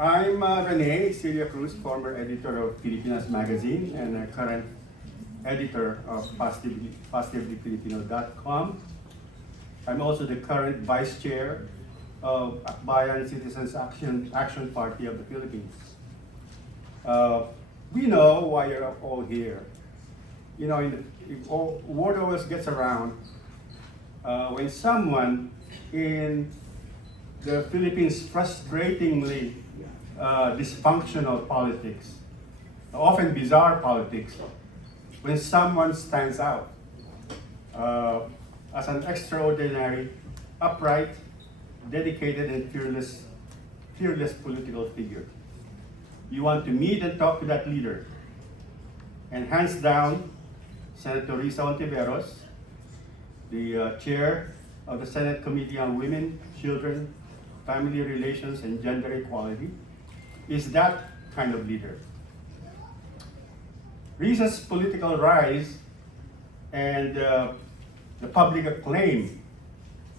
I'm Rene Ciriacruz, former editor of Filipinas magazine and a current editor of PositivelyFilipino.com. I'm also the current vice chair of Akbayan Citizens Action Party of the Philippines. We know why you're all here. You know, word always gets around when someone in the Philippines frustratingly dysfunctional politics, often bizarre politics, when someone stands out as an extraordinary, upright, dedicated, and fearless political figure. You want to meet and talk to that leader. And hands down, Senator Risa Hontiveros, the chair of the Senate Committee on Women, Children, Family Relations, and Gender Equality, is that kind of leader. Risa's political rise and the public acclaim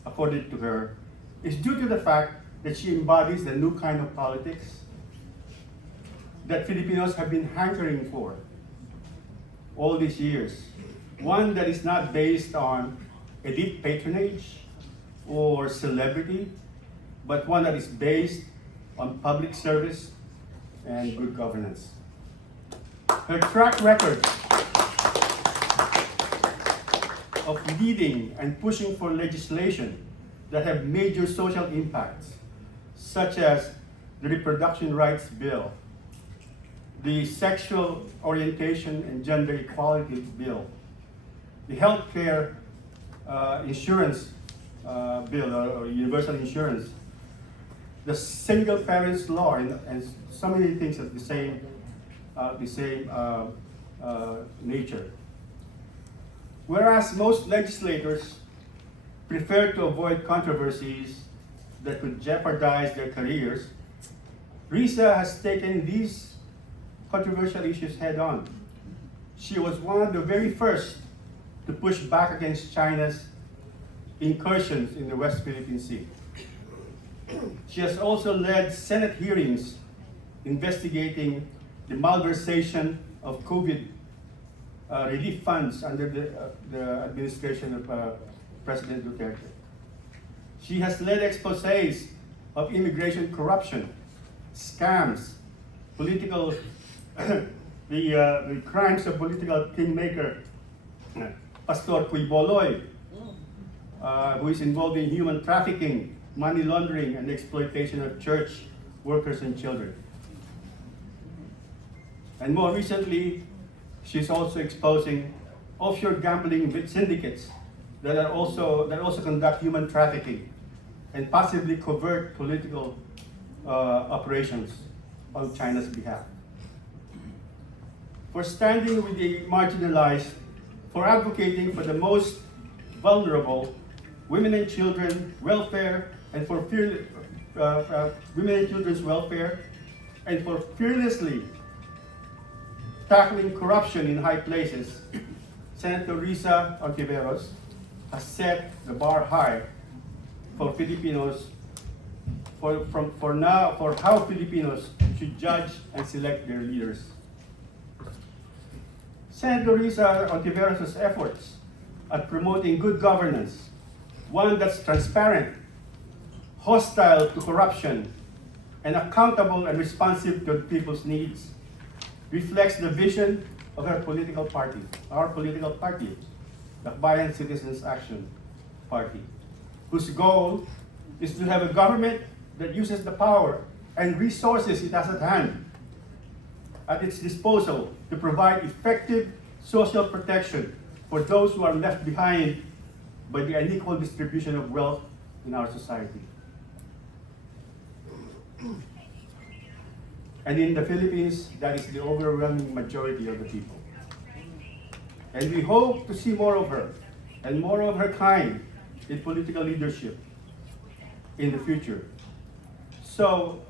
accorded to her is due to the fact that she embodies the new kind of politics that Filipinos have been hankering for all these years. One that is not based on elite patronage or celebrity, but one that is based on public service and good governance. Her track record of leading and pushing for legislation that have major social impacts, such as the Reproduction Rights Bill, the Sexual Orientation and Gender Equality Bill, the Healthcare Insurance Bill, or Universal Insurance, the Single Parents Law, and so many things of the same nature. Whereas most legislators prefer to avoid controversies that could jeopardize their careers, Risa has taken these controversial issues head on. She was one of the very first to push back against China's incursions in the West Philippine Sea. She has also led Senate hearings investigating the malversation of COVID relief funds under the administration of President Duterte. She has led exposés of immigration corruption, scams, political, the crimes of political kingmaker Pastor Cuiboloy, who is involved in human trafficking, money laundering, and exploitation of church workers and children. And more recently, she's also exposing offshore gambling syndicates that also conduct human trafficking and possibly covert political operations on China's behalf. For standing with the marginalized, for advocating for the most vulnerable, women and children welfare, and for women and children's welfare, and for fearlessly tackling corruption in high places, Senator Risa Hontiveros has set the bar high for Filipinos, for how Filipinos should judge and select their leaders. Senator Risa Hontiveros' efforts at promoting good governance, one that's transparent, hostile to corruption, and accountable and responsive to people's needs, reflects the vision of our political party, the Akbayan Citizens Action Party, whose goal is to have a government that uses the power and resources it has at its disposal to provide effective social protection for those who are left behind by the unequal distribution of wealth in our society. And in the Philippines, that is the overwhelming majority of the people. And we hope to see more of her and more of her kind in political leadership in the future. So,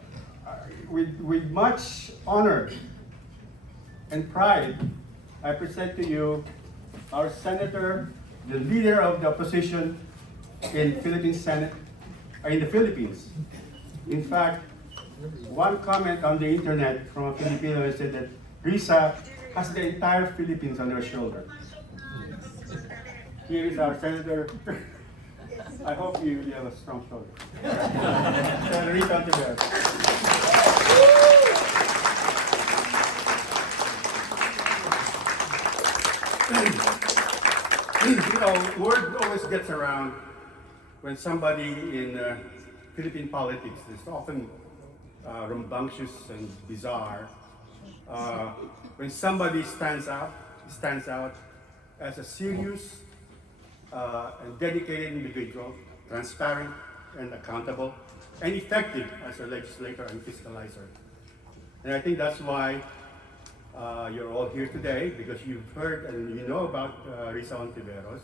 with much honor and pride, I present to you our senator, the leader of the opposition in Philippine Senate, in the Philippines. In fact, one comment on the internet from a Filipino said that Risa has the entire Philippines on her shoulder. Here is our senator. I hope you have a strong shoulder. Senator Risa Hontiveros. You know, word always gets around when somebody in Philippine politics is often rambunctious and bizarre. When somebody stands out as a serious and dedicated individual, transparent and accountable, and effective as a legislator and fiscalizer. And I think that's why you're all here today, because you've heard and you know about Risa Hontiveros.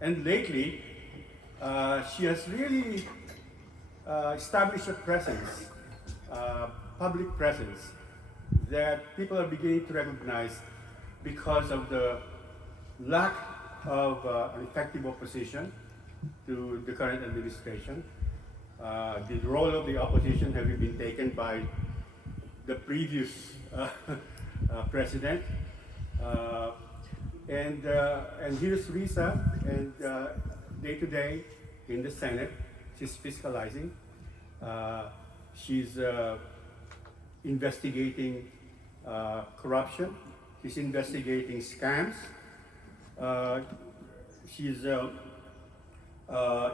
And lately, she has really established a presence, public presence, that people are beginning to recognize because of the lack of an effective opposition to the current administration. The role of the opposition having been taken by the previous president. And here's Risa, and day to day in the Senate, she's fiscalizing. She's investigating corruption. She's investigating scams. She's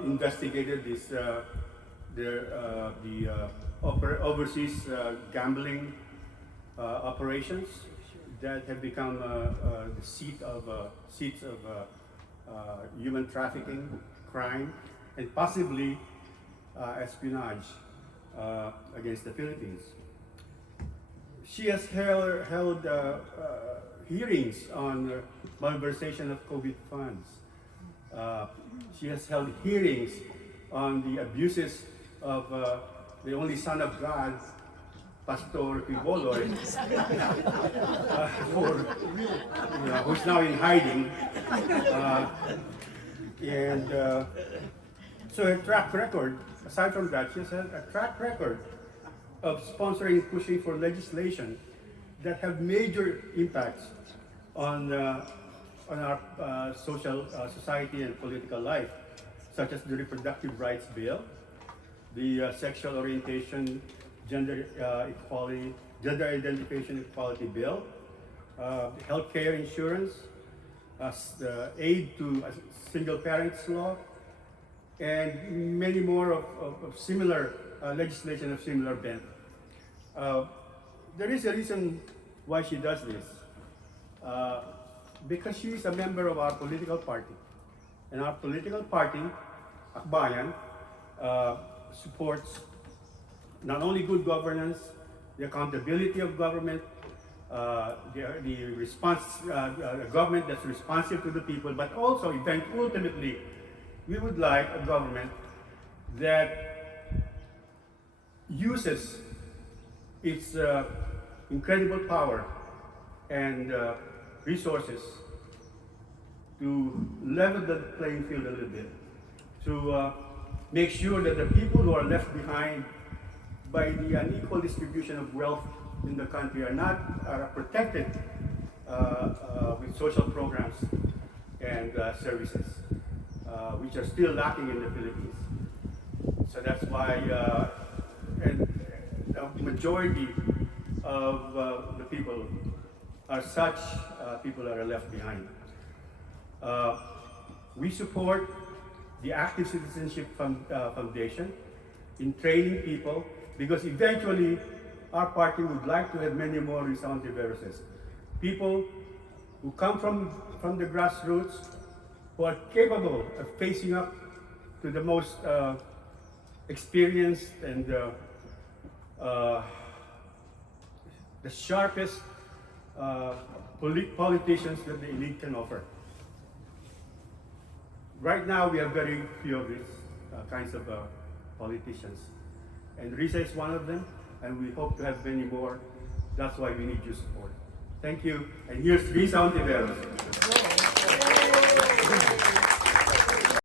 investigated this overseas gambling operations that have become the seats of human trafficking, crime, and possibly espionage against the Philippines. She has held hearings on malversation of COVID funds. She has held hearings on the abuses of the only son of God, Pastor Piboloy, who's now in hiding. So her track record, aside from that, she has a track record of sponsoring and pushing for legislation that have major impacts on our social society and political life, such as the Reproductive Rights Bill, the Sexual Orientation, Gender Identification Equality Bill, Healthcare Insurance, the Aid to Single Parents Law, and many more of similar legislation of similar bent. There is a reason why she does this. Because she is a member of our political party. And our political party, Akbayan, supports not only good governance, the accountability of government, the government that's responsive to the people, but also, ultimately, we would like a government that uses its incredible power and resources to level the playing field a little bit, to make sure that the people who are left behind by the unequal distribution of wealth in the country are protected with social programs and services, which are still lacking in the Philippines. So that's why the majority of the people are such people that are left behind. We support the Active Citizenship Foundation in training people, because eventually our party would like to have many more Risa Hontiveroses. People who come from the grassroots, who are capable of facing up to the most experienced and the sharpest politicians that the elite can offer. Right now, we have very few of these kinds of politicians. And Risa is one of them, and we hope to have many more. That's why we need your support. Thank you. And here's Risa Hontiveros.